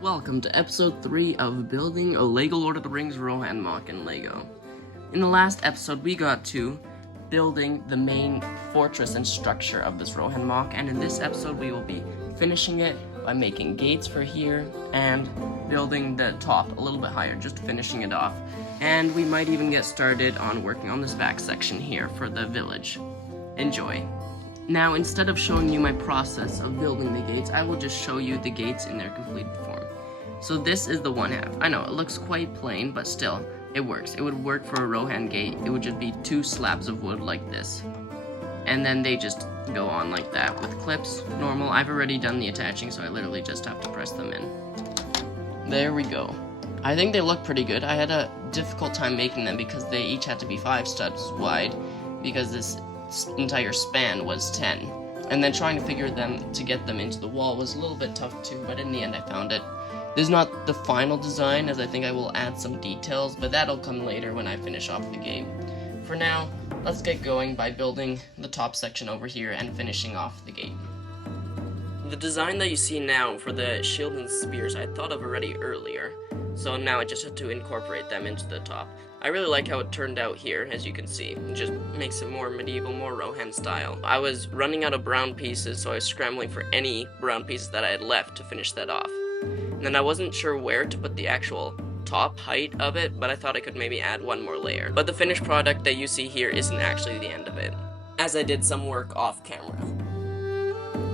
Welcome to episode 3 of building a Lego LOTR Rohan MOC in Lego. In the last episode we got to building the main fortress and structure of this Rohan MOC, and in this episode we will be finishing it by making gates for here and building the top a little bit higher, just finishing it off. And we might even get started on working on this back section here for the village. Enjoy. Now, instead of showing you my process of building the gates, I will just show you the gates in their completed form. So this is the one half. I know, it looks quite plain, but still, it works. It would work for a Rohan gate. It would just be 2 slabs of wood like this. And then they just go on like that with clips, normal. I've already done the attaching, so I literally just have to press them in. There we go. I think they look pretty good. I had a difficult time making them because they each had to be 5 studs wide, because this entire span was 10. And then trying to figure them to get them into the wall was a little bit tough too, but in the end I found it. This is not the final design, as I think I will add some details, but that'll come later when I finish off the gate. For now, let's get going by building the top section over here and finishing off the gate. The design that you see now for the shield and spears I thought of already earlier, so now I just had to incorporate them into the top. I really like how it turned out here, as you can see. It just makes it more medieval, more Rohan style. I was running out of brown pieces, so I was scrambling for any brown pieces that I had left to finish that off. And then I wasn't sure where to put the actual top height of it, but I thought I could maybe add one more layer. But the finished product that you see here isn't actually the end of it, as I did some work off camera.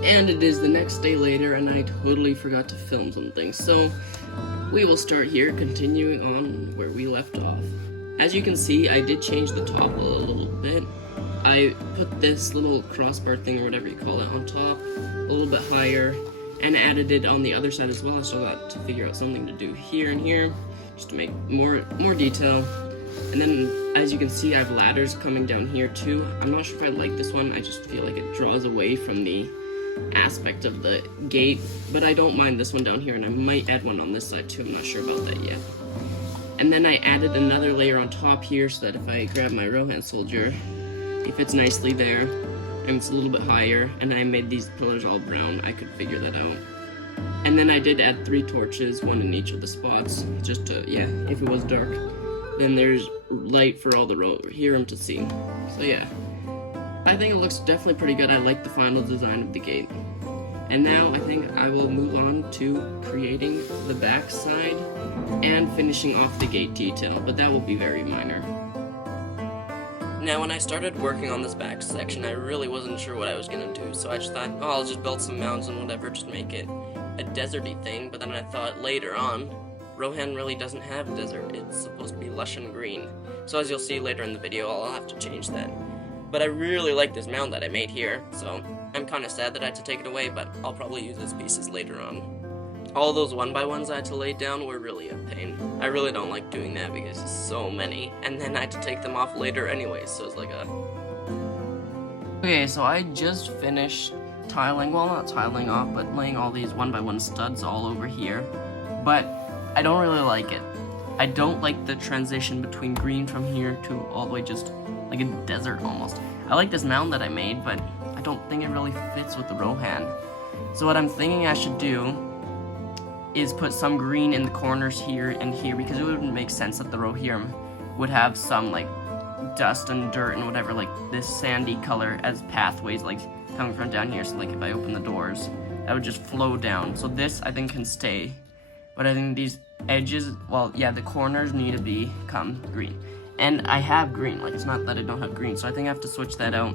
And it is the next day later, and I totally forgot to film something, so we will start here, continuing on where we left off. As you can see, I did change the top a little bit. I put this little crossbar thing, or whatever you call it, on top, a little bit higher, and added it on the other side as well. I still got to figure out something to do here and here, just to make more detail. And then, as you can see, I have ladders coming down here too. I'm not sure if I like this one, I just feel like it draws away from the aspect of the gate, but I don't mind this one down here, and I might add one on this side too. I'm not sure about that yet. And then I added another layer on top here so that if I grab my Rohan soldier, it fits nicely there, and it's a little bit higher, and I made these pillars all brown. I could figure that out. And then I did add 3 torches, 1 in each of the spots, just to, yeah, if it was dark, then there's light for all the room to see. So yeah, I think it looks definitely pretty good. I like the final design of the gate. And now I think I will move on to creating the back side and finishing off the gate detail, but that will be very minor. Now, when I started working on this back section, I really wasn't sure what I was gonna do, so I just thought, oh, I'll just build some mounds and whatever, just make it a deserty thing. But then I thought later on, Rohan really doesn't have desert. It's supposed to be lush and green. So as you'll see later in the video, I'll have to change that. But I really like this mound that I made here, so I'm kind of sad that I had to take it away, but I'll probably use those pieces later on. All those 1x1s I had to lay down were really a pain. I really don't like doing that because it's so many, and then I had to take them off later anyways, so it's like a... Okay, so I just finished tiling, well, not tiling off, but laying all these 1x1 studs all over here, but I don't really like it. I don't like the transition between green from here to all the way just like a desert almost. I like this mound that I made, but I don't think it really fits with the Rohan. So what I'm thinking I should do is put some green in the corners here and here, because it wouldn't make sense that the Rohirrim would have some like dust and dirt and whatever, like this sandy color as pathways like coming from down here. So like if I open the doors, that would just flow down. So this I think can stay, but I think these edges, well, yeah, the corners need to become green. And I have green, like it's not that I don't have green, so I think I have to switch that out.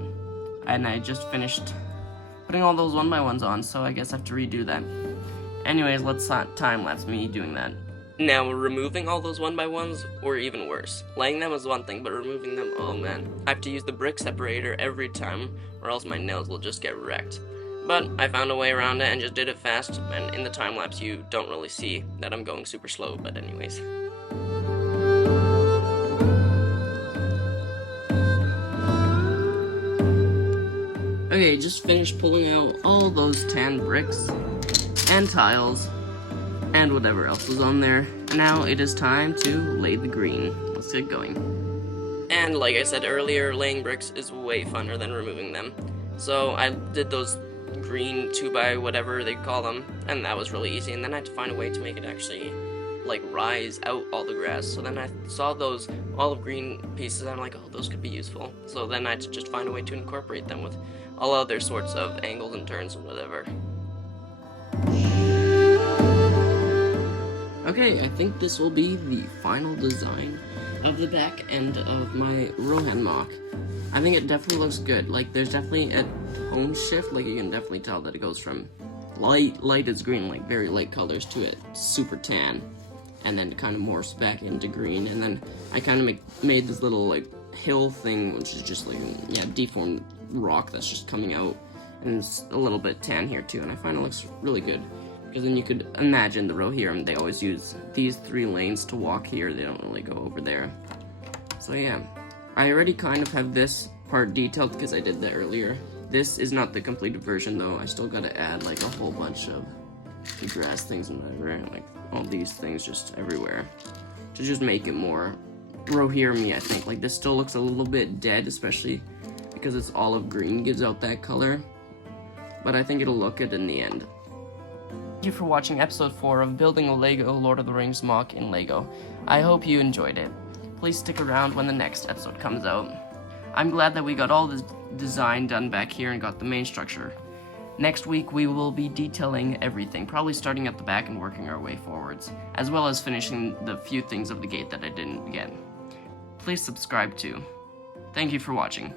And I just finished putting all those 1x1s on, so I guess I have to redo that. Anyways, let's not time-lapse me doing that. Now, removing all those 1x1s, or even worse. Laying them is one thing, but removing them, oh man. I have to use the brick separator every time, or else my nails will just get wrecked. But I found a way around it and just did it fast, and in the time-lapse you don't really see that I'm going super slow, but anyways. Okay, just finished pulling out all those tan bricks and tiles and whatever else was on there. Now it is time to lay the green. Let's get going. And like I said earlier, laying bricks is way funner than removing them. So I did those green 2x whatever they call them, and that was really easy. And then I had to find a way to make it actually like rise out all the grass. So then I saw those olive green pieces and I'm like, oh, those could be useful. So then I had to just find a way to incorporate them with all other sorts of angles and turns and whatever. Okay, I think this will be the final design of the back end of my Rohan MOC. I think it definitely looks good. Like, there's definitely a tone shift. Like, you can definitely tell that it goes from light as green, like very light colors, to it super tan, and then it kind of morphs back into green. And then I kind of made this little like hill thing, which is just like, yeah, deformed rock that's just coming out, and it's a little bit tan here too, and I find it looks really good. Because then you could imagine the row here, and they always use these 3 lanes to walk here. They don't really go over there. So yeah, I already kind of have this part detailed because I did that earlier. This is not the completed version though. I still gotta add like a whole bunch of grass things and whatever, like all these things just everywhere, to just make it more row here me, I think. Like, this still looks a little bit dead, especially because it's olive green, gives out that color. But I think it'll look good in the end. Thank you for watching episode 4 of building a Lego Lord of the Rings MOC in Lego. I hope you enjoyed it. Please stick around when the next episode comes out. I'm glad that we got all this design done back here and got the main structure. Next week we will be detailing everything, probably starting at the back and working our way forwards, as well as finishing the few things of the gate that I didn't get. Please subscribe too. Thank you for watching.